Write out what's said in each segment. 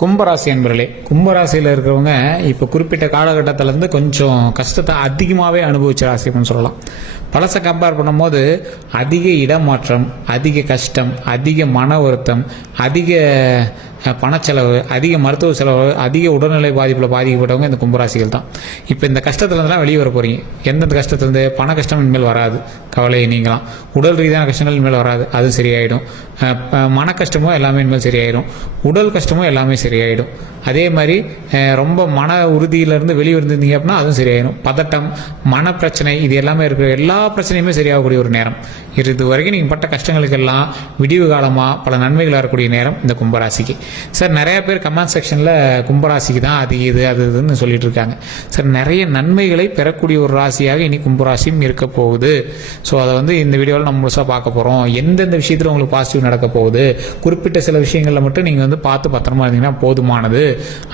கும்பராசி என்பர்களே, கும்பராசியில் இருக்கிறவங்க இப்போ குறிப்பிட்ட காலகட்டத்திலேருந்து கொஞ்சம் கஷ்டத்தை அதிகமாகவே அனுபவிச்ச ராசி அப்படின்னு சொல்லலாம். பழசை கம்பேர் பண்ணும்போது அதிக இடமாற்றம், அதிக கஷ்டம், அதிக மன வருத்தம், அதிக பணச்செலவு, அதிக மருத்துவ செலவு, அதிக உடல்நிலை பாதிப்பில் பாதிக்கப்பட்டவங்க இந்த கும்பராசிகள் தான். இப்போ இந்த கஷ்டத்துலேருந்துலாம் வெளியே வர போகிறீங்க. எந்தெந்த கஷ்டத்துலேருந்து? பண கஷ்டம் இனிமேல் வராது, கவலையை நீங்களாம். உடல் ரீதியான கஷ்டங்கள் இனிமேல் வராது, அது சரியாயிடும். மன கஷ்டமும் எல்லாமே இனிமேல் சரியாயிடும். உடல் கஷ்டமும் எல்லாமே சரியாயிடும். அதே மாதிரி ரொம்ப மன உறுதியிலேருந்து வெளியே இருந்திருந்தீங்க அப்படின்னா அதுவும் சரியாயிடும். பதட்டம், மன பிரச்சனை, இது எல்லாமே இருக்கிற எல்லா பிரச்சனையுமே சரியாகக்கூடிய ஒரு நேரம். இது வரைக்கும் நீங்கள் பட்ட கஷ்டங்களுக்கெல்லாம் விடிவு காலமாக பல நன்மைகள் வரக்கூடிய நேரம் இந்த கும்பராசிக்கு. சார், நிறைய பேர் கமெண்ட் செக்ஷனில் கும்பராசிக்கு தான் அது இது அது இதுன்னு சொல்லிட்டு இருக்காங்க. சார், நிறைய நன்மைகளை பெறக்கூடிய ஒரு ராசியாக இனி கும்பராசியும் இருக்க போகுது. ஸோ அதை இந்த வீடியோவில் நம்ம முழுசாக பார்க்க போகிறோம். எந்தெந்த விஷயத்தில் உங்களுக்கு பாசிட்டிவ் நடக்க போகுது, குறிப்பிட்ட சில விஷயங்களில் மட்டும் நீங்கள் பார்த்து பத்திரமா இருந்தீங்கன்னா போதுமானது.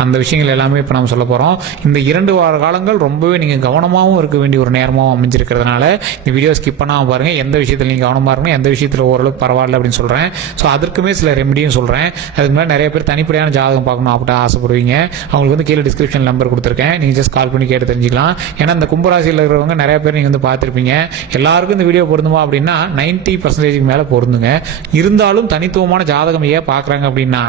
அந்த விஷயங்கள் எல்லாமே இப்போ நம்ம சொல்ல போகிறோம். இந்த 2 வார காலங்கள் ரொம்பவே நீங்கள் கவனமாகவும் இருக்க வேண்டிய ஒரு நேரமாகவும் அமைஞ்சிருக்கிறதுனால இந்த வீடியோ ஸ்கிப் பண்ணாமல் பாருங்கள். எந்த விஷயத்தில் நீங்கள் கவனமாக இருக்கணும், எந்த விஷயத்தில் ஓரளவுக்கு பரவாயில்ல அப்படின்னு சொல்கிறேன். ஸோ அதற்குமே சில ரெமடியும் சொல்கிறேன். அதுக்கு மேலே நிறைய பேர் தனிப்படையான ஜாதகம் பார்க்கணும் அப்படி ஆசைப்படுவீங்க. அவங்களுக்கு கீழே டிஸ்கிரிப்ஷன் நம்பர் கொடுத்துருக்கேன், நீங்கள் ஜஸ்ட் கால் பண்ணி கேட்டு தெரிஞ்சுக்கலாம். ஏன்னா இந்த கும்பராசியில் இருக்கிறவங்க நிறைய பேர் நீங்கள் பார்த்துருப்பீங்க. எல்லாருக்கும் இந்த வீடியோ பொருந்துமா அப்படின்னா 90% மேலே பொருந்துங்க. இருந்தாலும் தனித்துவமான ஜாதகம் ஏன் பார்க்குறாங்க அப்படின்னா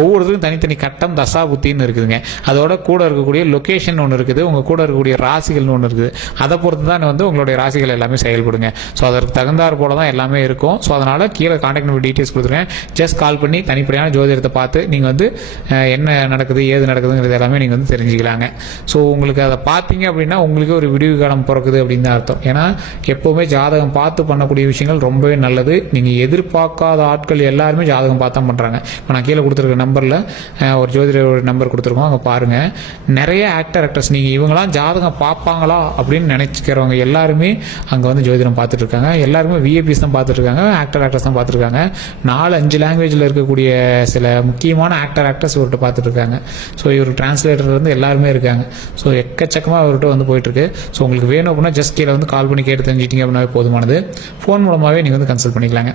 ஒவ்வொருத்தருக்கும் தனித்தனி கட்டம், தசா புத்தின்னு இருக்குதுங்க. அதோட கூட இருக்கக்கூடிய லொக்கேஷன் ஒன்று இருக்குது, உங்கள் கூட இருக்கக்கூடிய ராசிகள்னு ஒன்று இருக்குது. அதை பொறுத்து தான் உங்களுடைய ராசிகள் எல்லாமே செயல்படுங்க. ஸோ அதற்கு தகுந்தாற் போல தான் எல்லாமே இருக்கும். ஸோ அதனால் கீழே கான்டாக்ட் நம்பர் டீட்டெயில்ஸ் கொடுத்துருக்கேன். ஜஸ்ட் கால் பண்ணி தனிப்படையான ஜோதிடத்தை பார்த்து நீங்கள் என்ன நடக்குது ஏது நடக்குதுங்கிறது எல்லாமே நீங்கள் தெரிஞ்சுக்கலாங்க. ஸோ உங்களுக்கு அதை பார்த்தீங்க அப்படின்னா உங்களுக்கு ஒரு விடிவு காலம் பிறக்குது அப்படின்னு தான் அர்த்தம். ஏன்னா எப்போவுமே ஜாதகம் பார்த்து பண்ணக்கூடிய விஷயங்கள் ரொம்பவே நல்லது. நீங்கள் எதிர்பார்க்காத ஆட்கள் எல்லாருமே ஜாதகம் பார்த்தா பண்ணுறாங்க. இப்போ நான் கீழே கொடுத்துருக்க நம்பரில் ஒரு ஜோதிடரோட நம்பர் கொடுத்துருக்கோம், அங்கே பாருங்கள். நிறைய ஆக்டர்ஸ் நீங்கள் இவங்களாம் ஜாதகம் பார்ப்பாங்களா அப்படின்னு நினைச்சிக்கிறவங்க எல்லாருமே அங்கே ஜோதிடம் பார்த்துட்டு இருக்காங்க. எல்லாருமே விஐபிஸ் தான் பார்த்துட்டு இருக்காங்க, ஆக்டர்ஸ் தான் பார்த்துருக்காங்க. 4-5 லாங்குவேஜில் இருக்கக்கூடிய சில முக்கியமான ஆக்டர்ஸ் இவர்கிட்ட பார்த்துட்டு இருக்காங்க. ஸோ இவர் டிரான்ஸ்லேட்டர் எல்லாருமே இருக்காங்க. ஸோ எக்கச்சக்கமாக அவர்கிட்ட போயிட்டுருக்கு. ஸோ உங்களுக்கு வேணும் அப்படின்னா ஜஸ்ட் கீழே கால் பண்ணி கேட்டு தெரிஞ்சிட்டிங்க அப்படின்னாவே போதுமானது. ஃபோன் மூலமாகவே நீங்கள் கன்சல்ட் பண்ணிக்கலாங்க.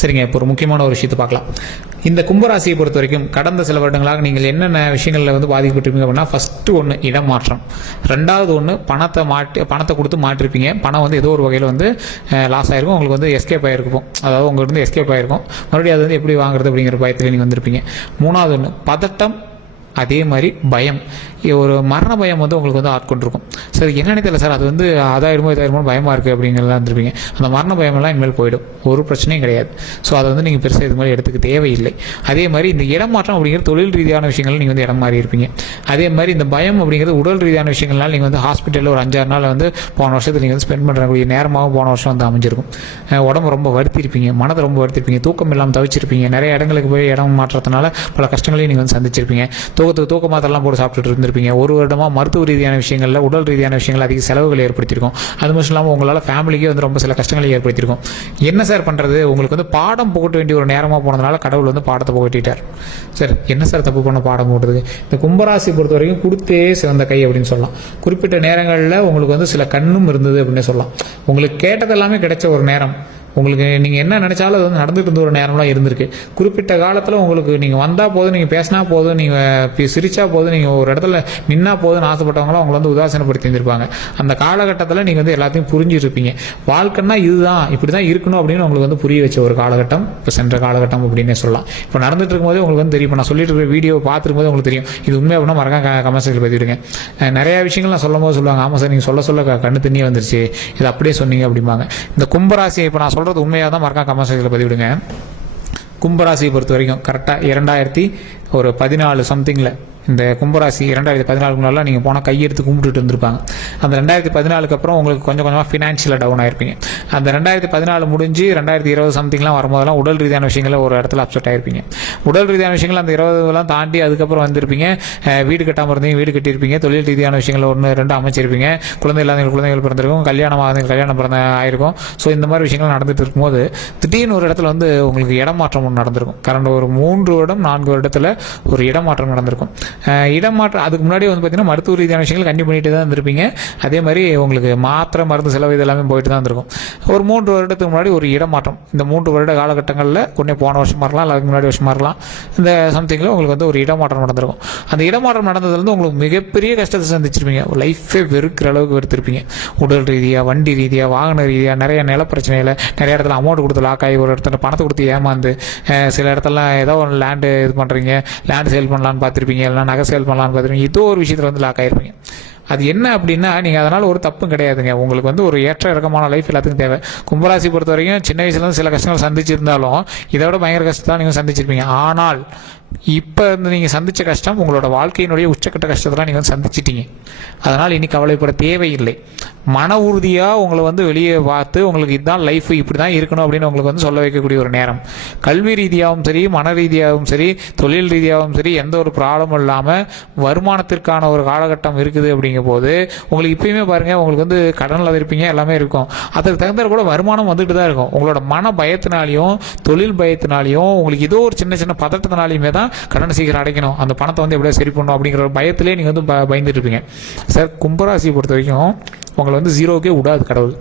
சரிங்க, இப்போ ஒரு முக்கியமான ஒரு விஷயத்தை பார்க்கலாம். இந்த கும்பராசியை பொறுத்த வரைக்கும் கடந்த சில வருடங்களாக நீங்கள் என்னென்ன விஷயங்களில் பாதிக்கப்பட்டிருப்பீங்க அப்படின்னா, ஃபஸ்ட்டு ஒன்று இடமாற்றம், ரெண்டாவது ஒன்று பணத்தை கொடுத்து மாற்றிருப்பீங்க. பணம் ஏதோ ஒரு வகையில் லாஸ் ஆகிருக்கும், உங்களுக்கு எஸ்கேப் ஆகிருக்கும். அதாவது உங்களுக்கு எஸ்கேப் ஆகிருக்கும். மறுபடியும் அது எப்படி வாங்குறது அப்படிங்கிற பயத்தில் நீங்கள் வந்திருப்பீங்க. மூணாவது ஒன்று பதட்டம், அதே மாதிரி பயம், ஒரு மரண பயம் உங்களுக்கு ஆட்கொண்டிருக்கும். சார், என்னன்னு தெரியல சார், அது அதாயிடுமோ இதாயிடுமோ பயமாக இருக்குது அப்படிங்கிறதெல்லாம் இருந்திருப்பீங்க. அந்த மரண பயமெல்லாம் இனிமேல் போயிடும், ஒரு பிரச்சனையும் கிடையாது. ஸோ அதை நீங்கள் பெருசாக இது மாதிரி எடுத்துக்க தேவையில்லை. அதே மாதிரி இந்த இடமாற்றம் அப்படிங்கிற தொழில் ரீதியான விஷயங்கள் நீங்கள் இடம் மாறி இருப்பீங்க. அதே மாதிரி இந்த பயம் அப்படிங்கிறது உடல் ரீதியான விஷயங்கள்னால நீங்கள் ஹாஸ்பிட்டலில் ஒரு 5-6 நாள் போன வருஷத்தில் நீங்கள் ஸ்பெண்ட் பண்ணுறக்கூடிய நேரமாகவும் போன வருஷம் அமைஞ்சிருக்கும். உடம்பு ரொம்ப வருத்திருப்பீங்க, மனதை ரொம்ப வருத்திருப்பீங்க, தூக்கம் இல்லாமல் தவிச்சிருப்பீங்க. நிறைய இடங்களுக்கு போய் இடம் மாற்றத்தினால பல கஷ்டங்களையும் நீங்கள் சந்திச்சிருப்பீங்க. தூக்க மாத்திரலாம் போட்டு சாப்பிட்டுட்டு இருந்திருப்பீங்க. ஒரு வருடமாக மருத்துவ ரீதியான விஷயங்களில், உடல் ரீதியான விஷயங்கள் அதிக செலவுகள் ஏற்படுத்தியிருக்கும். அது மட்டும் இல்லாமல் உங்களால் ஃபேமிலிக்கே ரொம்ப சில கஷ்டங்களை ஏற்படுத்தியிருக்கும். என்ன சார் பண்ணுறது? உங்களுக்கு பாடம் புகட்ட வேண்டிய ஒரு நேரமாக போனதுனால கடவுள் பாடத்தை புகட்டிட்டார். சார், என்ன சார் தப்பு பண்ண பாடம் போட்டது? இந்த கும்பராசி பொறுத்த வரைக்கும் கொடுத்தே சிறந்த கை அப்படின்னு சொல்லலாம். குறிப்பிட்ட நேரங்களில் உங்களுக்கு சில கண்ணும் இருந்தது அப்படின்னு சொல்லலாம். உங்களுக்கு கேட்டது எல்லாமே கிடைச்ச ஒரு நேரம். உங்களுக்கு நீங்கள் என்ன நினச்சாலும் அது நடந்துட்டு இருந்த ஒரு நேரம்லாம் இருந்திருக்கு. குறிப்பிட்ட காலத்தில் உங்களுக்கு நீங்கள் வந்தால் போதும், நீங்கள் பேசினா போதும், நீங்கள் சிரிச்சா போதும், நீங்கள் ஒரு இடத்துல நின்னா போதும்னு ஆசைப்பட்டவங்களாம் அவங்களை உதாசீனப்படுத்தி இருந்திருப்பாங்க. அந்த காலகட்டத்தில் நீங்கள் எல்லாத்தையும் புரிஞ்சிருப்பீங்க. வாழ்க்கைன்னா இதுதான், இப்படி தான் இருக்கணும் அப்படின்னு உங்களுக்கு புரிய வச்ச ஒரு காலகட்டம் இப்போ சென்ற காலகட்டம் அப்படின்னே சொல்லலாம். இப்போ நடந்துட்டு இருக்கும்போதே உங்களுக்கு தெரியும். இப்போ நான் சொல்லிட்டு இருக்கிற வீடியோ பார்த்துருக்கும் போது உங்களுக்கு தெரியும். இது உண்மை அப்படின்னா மறக்காம கமெண்ட்ஸில் பதிவிடுங்க. நிறைய விஷயங்கள் நான் சொல்லும் போது சொல்லுவாங்க, ஆமாம் சார் நீங்கள் சொல்ல கண்ணு தண்ணியே வந்துருச்சு, இது அப்படியே சொன்னீங்க அப்படிம்பாங்க. இந்த கும்பராசியை இப்போ நான் சொல்கிறது உண்மையாக தான் மறக்காம கமெண்ட் செக்ஷனில் பதிவிடுங்க. கும்பராசியை பொறுத்த வரைக்கும் கரெக்டாக 2014 சம்திங்கில் இந்த கும்பராசி 2014 முன்னால நீங்கள் போனால் கையெடுத்து கும்பிட்டுட்டு இருந்திருப்பாங்க. அந்த 2014 அப்புறம் உங்களுக்கு கொஞ்சம் கொஞ்சமாக ஃபினான்ஷியலாக டவுன் ஆயிருப்பீங்க. அந்த 2014 முடிஞ்சு 2020 சம்திங்லாம் வரும்போதெல்லாம் உடல் ரீதியான விஷயங்களில் ஒரு இடத்துல அப்செட் ஆயிருப்பீங்க. உடல் ரீதியான விஷயங்கள் அந்த 20 தாண்டி அதுக்கப்புறம் வந்திருப்பீங்க. வீடு கட்டாமல் இருந்தீங்க, வீடு கட்டியிருப்பீங்க. தொழில் ரீதியான விஷயங்கள் 1-2 அமைச்சிருப்பீங்க. குழந்தை இல்லாத குழந்தைகள் பிறந்திருக்கும், கல்யாணம் ஆயிருக்கும். ஸோ இந்த மாதிரி விஷயங்கள் நடந்துட்டு இருக்கும்போது திடீர்னு ஒரு இடத்துல உங்களுக்கு இடமாற்றம் ஒன்று நடந்திருக்கும். கடந்த ஒரு 3 வருடம் 4 வருடத்தில் ஒரு இடமாற்றம் நடந்திருக்கும். இடமாற்றம் அதுக்கு முன்னாடி வந்து பார்த்தீங்கன்னா மருத்துவ ரீதியான விஷயங்கள் கண்டிப்பாக பண்ணிட்டு தான் இருந்திருப்பீங்க. அதே மாதிரி உங்களுக்கு மாத்திரை மருந்து செலவு இதெல்லாமே போயிட்டு தான் இருந்திருக்கும். ஒரு 3 வருடத்துக்கு முன்னாடி ஒரு இடமாற்றம், இந்த 3 வருட காலகட்டங்களில் கொண்டே போன வருஷமா இருக்கலாம், இல்லை அதுக்கு முன்னாடி வருஷமா இருக்கலாம், இந்த சம்திங்கில் உங்களுக்கு வந்து ஒரு இடமாற்றம் நடந்திருக்கும். அந்த இடமாற்றம் நடந்ததுலேருந்து உங்களுக்கு மிகப்பெரிய கஷ்டத்தை சந்திச்சிருப்பீங்க. லைஃபே வெறுக்கிற அளவுக்கு வெறுத்திருப்பீங்க. உடல் ரீதியாக, வண்டி ரீதியாக, வாகன ரீதியாக, நிறைய நில பிரச்சனையில், நிறைய இடத்துல அமௌண்ட் கொடுத்து லாக் ஆகி, ஒரு இடத்துல பணத்தை கொடுத்து ஏமாந்து, சில இடத்துல ஏதோ ஒரு லேண்டு இது பண்ணுறீங்க, லேண்டு சேல் பண்ணலான்னு பார்த்துருப்பீங்க, இல்லைனா நகை சேல் பண்ணலான்னு பார்த்துருப்பீங்க, ஏதோ ஒரு விஷயத்தில் வந்து லாக் ஆகிருப்பீங்க. அது என்ன அப்படின்னா, நீங்கள் அதனால் ஒரு தப்பும் கிடையாதுங்க. உங்களுக்கு வந்து ஒரு ஏற்ற இறக்கமான லைஃப் எல்லாத்துக்கும் தேவை. கும்பராசி பொறுத்த வரைக்கும் சின்ன வயசுலேருந்து சில கஷ்டங்கள் சந்திச்சிருந்தாலும் இதை விட பயங்கர கஷ்டத்தான் நீங்கள் சந்திச்சிருப்பீங்க. ஆனால் இப்போ இருந்து நீங்கள் சந்தித்த கஷ்டம் உங்களோட வாழ்க்கையினுடைய உச்சக்கட்ட கஷ்டத்தெல்லாம் நீங்கள் வந்து சந்திச்சிட்டீங்க. அதனால் இனி கவலைப்பட தேவையில்லை. மன உறுதியாக உங்களை வந்து வெளியே பார்த்து உங்களுக்கு இதுதான் லைஃப், இப்படி தான் இருக்கணும் அப்படின்னு உங்களுக்கு வந்து சொல்ல வைக்கக்கூடிய ஒரு நேரம். கல்வி ரீதியாகவும் சரி, மன ரீதியாகவும் சரி, தொழில் ரீதியாகவும் சரி, எந்த ஒரு ப்ராப்ளமும் இல்லாமல் வருமானத்திற்கான ஒரு காலகட்டம் இருக்குது. அப்படிங்கும் போது உங்களுக்கு இப்பயுமே பாருங்கள், உங்களுக்கு வந்து கடனில் இருப்பீங்க, எல்லாமே இருக்கும். அதுக்கு தகுந்த கூட வருமானம் வந்துட்டு தான் இருக்கும். உங்களோட மன பயத்தினாலையும் தொழில் பயத்தினாலையும் உங்களுக்கு ஏதோ ஒரு சின்ன சின்ன பதட்டத்தினாலையுமே தான் கடன் சீக்கிரம் அடைக்கணும், அந்த பணத்தை வந்து எப்படியா சரி பண்ணணும் அப்படிங்கிற ஒரு பயத்திலே நீங்கள் வந்து பயந்துட்டு இருப்பீங்க. சார், கும்பராசி பொறுத்த வரைக்கும் உங்களை வந்து ஜீரோக்கே விடாது கடவுள்.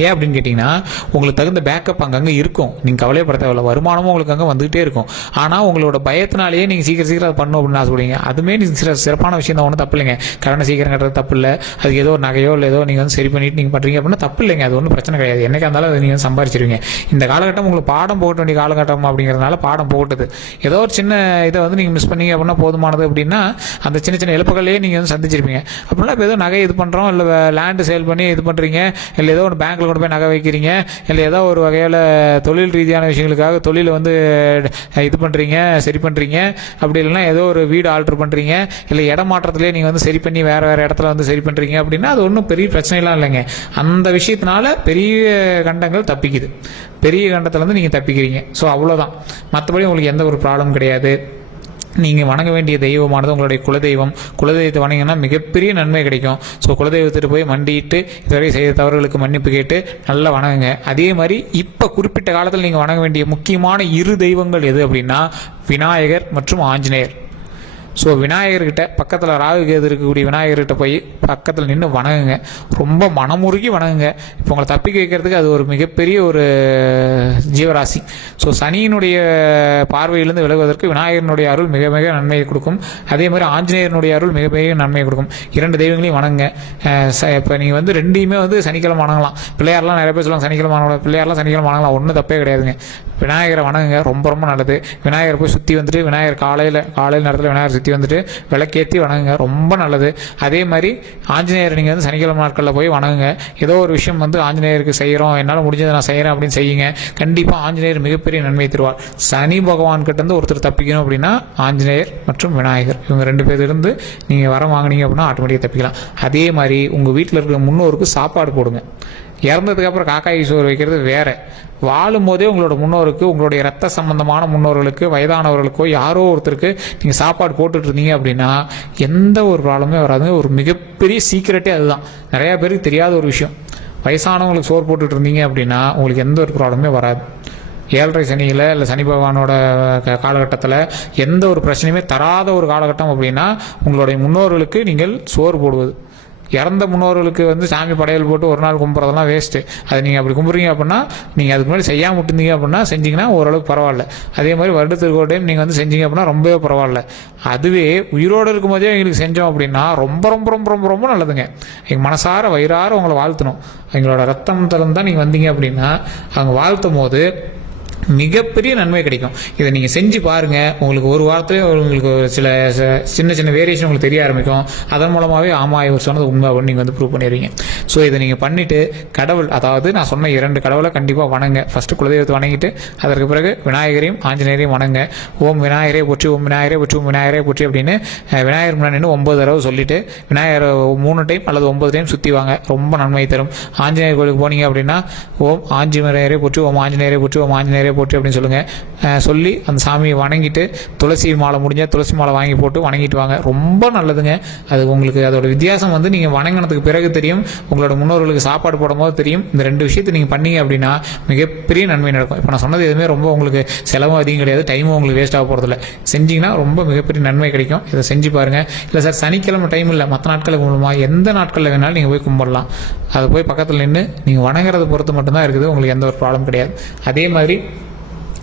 ஏன் அப்படின்னு கேட்டிங்கன்னா, உங்களுக்கு தகுந்த பேக்கப் அங்கங்கே இருக்கும். நீங்கள் கவலைப்பட தேவையில்ல. வருமானமும் உங்களுக்கு அங்கே வந்துகிட்டே இருக்கும். ஆனால் உங்களோட பயத்தினாலேயே நீங்கள் சீக்கிரம் அதை பண்ணணும் அப்படின்னு ஆசைப்படுவீங்க. அதுவுமே நீங்கள் சிறப்பான விஷயம் தான், ஒன்றும் தப்பு இல்லைங்க. கடனை சீக்கிரம் கட்டுறது தப்பு இல்லை. அதுக்கு ஏதோ ஒரு நகையோ இல்லை ஏதோ நீங்கள் வந்து சரி பண்ணிட்டு நீங்கள் பண்ணுறீங்க அப்படின்னா தப்பு இல்லைங்க. அது ஒன்றும் பிரச்சனை கிடையாது. என்னைக்கா இருந்தாலும் அதை நீங்கள் வந்து சம்பாரிச்சிருவீங்க. இந்த காலகட்டம் உங்களுக்கு பாடம் போகட்ட வேண்டிய காலகட்டம் அப்படிங்கிறதுனால பாடம் போட்டுது. ஏதோ ஒரு சின்ன இதை வந்து நீங்கள் மிஸ் பண்ணீங்க அப்படின்னா போதுமானது. அப்படின்னா அந்த சின்ன சின்ன இழப்புகளையே நீங்கள் வந்து சந்திச்சிருப்பீங்க. அப்படின்னா இப்போ ஏதோ நகை இது பண்ணுறோம், இல்லை லேண்டு சேல் பண்ணி இது பண்ணுறீங்க, இல்லை ஏதோ ஒரு பேங்க் கொண்டு போய் நகை வைக்கிறீங்க, இல்லை ஏதோ ஒரு வகையில் தொழில் ரீதியான விஷயங்களுக்காக தொழிலை வந்து இது பண்ணுறீங்க, சரி பண்ணுறீங்க. அப்படி இல்லைன்னா ஏதோ ஒரு வீடு ஆல்ட்ரு பண்ணுறீங்க, இல்லை இடமாற்றத்திலே நீங்கள் வந்து சரி பண்ணி வேறு இடத்துல வந்து சரி பண்ணுறீங்க அப்படின்னா அது ஒன்றும் பெரிய பிரச்சனைலாம் இல்லைங்க. அந்த விஷயத்தினால பெரிய கண்டங்கள் தப்பிக்குது. பெரிய கண்டத்துலேருந்து நீங்கள் தப்பிக்கிறீங்க. ஸோ அவ்வளோதான். மற்றபடி உங்களுக்கு எந்த ஒரு ப்ராப்ளம் கிடையாது. நீங்கள் வணங்க வேண்டிய தெய்வமானது உங்களுடைய குலதெய்வம். குலதெய்வத்தை வணங்கினா மிகப்பெரிய நன்மை கிடைக்கும். ஸோ குலதெய்வத்திட்டு போய் மண்டிட்டு இதுவரை செய்த தவறுகளுக்கு மன்னிப்பு கேட்டு நல்லா வணங்குங்க. அதே மாதிரி இப்போ குறிப்பிட்ட காலத்தில் நீங்கள் வணங்க வேண்டிய முக்கியமான 2 தெய்வங்கள் எது அப்படின்னா, விநாயகர் மற்றும் ஆஞ்சநேயர். ஸோ விநாயகர்கிட்ட பக்கத்தில் ராகு கேது இருக்கக்கூடிய விநாயகர்கிட்ட போய் பக்கத்தில் நின்று வணங்குங்க. ரொம்ப மனமுருகி வணங்குங்க. இப்போ உங்களை தப்பிக்க வைக்கிறதுக்கு அது ஒரு மிகப்பெரிய ஒரு ஜீவராசி. ஸோ சனியினுடைய பார்வையிலிருந்து விலகுவதற்கு விநாயகனுடைய அருள் மிக மிக நன்மையை கொடுக்கும். அதே மாதிரி ஆஞ்சநேயனுடைய அருள் மிக மிக நன்மையை கொடுக்கும். 2 தெய்வங்களையும் வணங்குங்க. இப்போ நீங்கள் வந்து 2யுமே வந்து சனிக்கிழமை வணங்கலாம். பிள்ளையாரெலாம் நிறைய பேர் சொல்லுவாங்க சனிக்கிழமை வணங்கலாம், பிள்ளையாரெலாம் சனிக்கிழமை வணங்கலாம், ஒன்றும் தப்பே கிடையாதுங்க. விநாயகரை வணங்குங்க, ரொம்ப ரொம்ப நல்லது. விநாயகரை போய் சுற்றி வந்துட்டு விநாயகர் காலையில் நேரத்தில் விநாயகர் சுற்றி வந்துட்டு விளக்கேற்றி வணங்குங்க, ரொம்ப நல்லது. அதே மாதிரி ஆஞ்சநேயர் நீங்கள் வந்து சனிக்கிழமை நாட்களில் போய் வணங்குங்க. ஏதோ ஒரு விஷயம் வந்து ஆஞ்சநேயருக்கு செய்கிறோம், என்னால் முடிஞ்சதை நான் செய்கிறேன் அப்படின்னு செய்யுங்க. கண்டிப்பாக ஆஞ்சநேயர் மிகப்பெரிய நன்மை தருவார். சனி பகவான்கிட்டேருந்து ஒருத்தர் தப்பிக்கணும் அப்படின்னா ஆஞ்சநேயர் மற்றும் விநாயகர், இவங்க 2 பேர்லேருந்து நீங்கள் வரம் வாங்கினீங்க அப்படின்னா ஆட்டோமேட்டிக்காக தப்பிக்கலாம். அதே மாதிரி உங்கள் வீட்டில் இருக்கிற முன்னோருக்கு சாப்பாடு போடுங்க. இறந்ததுக்கப்புறம் காக்காய் சோறு வைக்கிறது வேறு. வாழும் போதே உங்களோட முன்னோருக்கு, உங்களுடைய ரத்த சம்பந்தமான முன்னோர்களுக்கு, வயதானவர்களுக்கோ யாரோ ஒருத்தருக்கு நீங்கள் சாப்பாடு போட்டுட்டு இருந்தீங்க அப்படின்னா எந்த ஒரு ப்ராப்ளமே வராதுங்க. ஒரு மிகப்பெரிய சீக்கிரட்டே அதுதான். நிறையா பேருக்கு தெரியாத ஒரு விஷயம். வயசானவங்களுக்கு சோறு போட்டுட்டு இருந்தீங்க அப்படின்னா உங்களுக்கு எந்த ஒரு ப்ராப்ளமே வராது. 7.5 சனியில் இல்லை சனி பகவானோட காலகட்டத்தில் எந்த ஒரு பிரச்சனையுமே தராத ஒரு காலகட்டம் அப்படின்னா உங்களுடைய முன்னோர்களுக்கு நீங்கள் சோறு போடுவது. இறந்த முன்னோர்களுக்கு வந்து சாமி படையல் போட்டு ஒரு நாள் கும்பிட்றதெல்லாம் வேஸ்ட்டு. அதை நீங்கள் அப்படி கும்பிட்றீங்க அப்படின்னா, நீங்கள் அதுக்கு முன்னாடி செய்யாமல் விட்டுருந்தீங்க அப்படின்னா செஞ்சிங்கன்னா ஓரளவுக்கு பரவாயில்ல. அதே மாதிரி வருடத்துக்கு ஒரு டைம் நீங்கள் வந்து செஞ்சீங்க அப்படின்னா ரொம்பவே பரவாயில்ல. அதுவே உயிரோடு இருக்கும் போதே எங்களுக்கு செஞ்சோம் அப்படின்னா ரொம்ப ரொம்ப ரொம்ப ரொம்ப ரொம்ப நல்லதுங்க. எங்கள் மனசார வயிறார உங்களை வாழ்த்தணும். எங்களோட ரத்தம் திறந்து தான் நீங்கள் வந்தீங்க அப்படின்னா அவங்க வாழ்த்தும் போது மிகப்பெரிய நன்மை கிடைக்கும். இதை நீங்கள் செஞ்சு பாருங்கள். உங்களுக்கு ஒரு வாரத்திலே உங்களுக்கு சில சின்ன சின்ன வேரியேஷன் உங்களுக்கு தெரிய ஆரம்பிக்கும். அதன் மூலமாகவே ஆமாம் இவர் சொன்னது உண்மை அப்படின்னு நீங்கள் வந்து ப்ரூவ் பண்ணிடுவீங்க. ஸோ இதை நீங்கள் பண்ணிவிட்டு கடவுள், அதாவது நான் சொன்ன 2 கடவுளை கண்டிப்பாக வணங்க. ஃபஸ்ட்டு குலதெய்வத்தை வணங்கிட்டு அதற்கு பிறகு விநாயகரையும் ஆஞ்சநேயரையும் வணங்க. ஓம் விநாயகரே போற்றி, ஓம் விநாயகரே போற்றி, ஓம் விநாயகரே போற்றி அப்படின்னு விநாயகர் முன்னாடி 9 தடவை சொல்லிவிட்டு விநாயகர் 3 டைம் அல்லது 9 டைம் சுற்றி வாங்க. ரொம்ப நன்மை தரும். ஆஞ்சநேயர் கோயிலுக்கு போனீங்க அப்படின்னா ஓம் ஆஞ்சநேயரே போற்றி, ஓம் ஆஞ்சநேயரே போற்றி, ஓம் ஆஞ்சநேயரே முருகை போற்றி அப்படின்னு சொல்லுங்கள். சொல்லி அந்த சாமியை வணங்கிட்டு துளசி மாலை முடிஞ்சால் துளசி மாலை வாங்கி போட்டு வணங்கிட்டு வாங்க. ரொம்ப நல்லதுங்க. அது உங்களுக்கு அதோட வித்தியாசம் வந்து நீங்கள் வணங்கினதுக்கு பிறகு தெரியும். உங்களோட முன்னோர்களுக்கு சாப்பாடு போடும்போது தெரியும். இந்த 2 விஷயத்தை நீங்கள் பண்ணீங்க அப்படின்னா மிகப்பெரிய நன்மை நடக்கும். இப்போ நான் சொன்னது எதுவுமே ரொம்ப உங்களுக்கு செலவும் அதிகம் கிடையாது, டைமும் உங்களுக்கு வேஸ்ட் ஆக போகிறதில்ல. செஞ்சிங்கன்னா ரொம்ப மிகப்பெரிய நன்மை கிடைக்கும். இதை செஞ்சு பாருங்கள். இல்லை சார் சனிக்கிழமை டைம் இல்லை, மற்ற நாட்களுக்கு மூலமாக எந்த நாட்களில் வேணாலும் நீங்கள் போய் கும்பிடலாம். அதை போய் பக்கத்தில் நின்று நீங்கள் வணங்குறத பொறுத்து மட்டும்தான் இருக்குது. உங்களுக்கு எந்த ஒரு ப்ராப்ளம் கிடையாது. அதே மாதிரி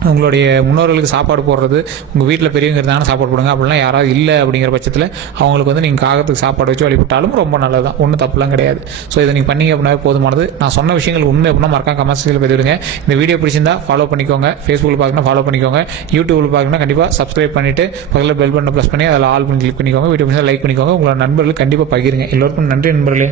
உங்களுடைய முன்னோர்களுக்கு சாப்பாடு போடுறது, உங்கள் வீட்டில் பெரியவங்க இருந்தாங்கன்னா சாப்பாடு போடுங்க. அப்படிலாம் யாராவது இல்லை அப்படிங்கிற பட்சத்தில் அவங்களுக்கு வந்து நீங்கள் காகத்துக்கு சாப்பாடு வச்சு வழிபட்டாலும் ரொம்ப நல்லது தான், ஒன்றும் தப்புலாம் கிடையாது. ஸோ இதை நீங்கள் பண்ணீங்க அப்படின்னா போதுமானது. நான் சொன்ன விஷயங்கள் உண்மை அப்படின்னா மறக்காம கமெண்ட்ஸில் பதிவிடுங்க. இந்த வீடியோ பிடிச்சிருந்தா ஃபாலோ பண்ணிக்கோங்க. ஃபேஸ்புக்கில் பார்க்கணும் ஃபாலோ பண்ணிக்கோங்க. யூடியூப்பில் பார்க்கணும் கண்டிப்பாக சப்ஸ்கிரைப் பண்ணிவிட்டு பக்கத்தில் பெல் பட்டனை ப்ரெஸ் பண்ணி அதில் ஆல் பண்ணி கிளிக் பண்ணிக்கோங்க. வீடியோ பிடிச்சா லைக் பண்ணிக்கோங்க. உங்களோட நண்பர்களுக்கு கண்டிப்பாக பகிருங்க. எல்லோருக்கும் நன்றி நண்பர்களே.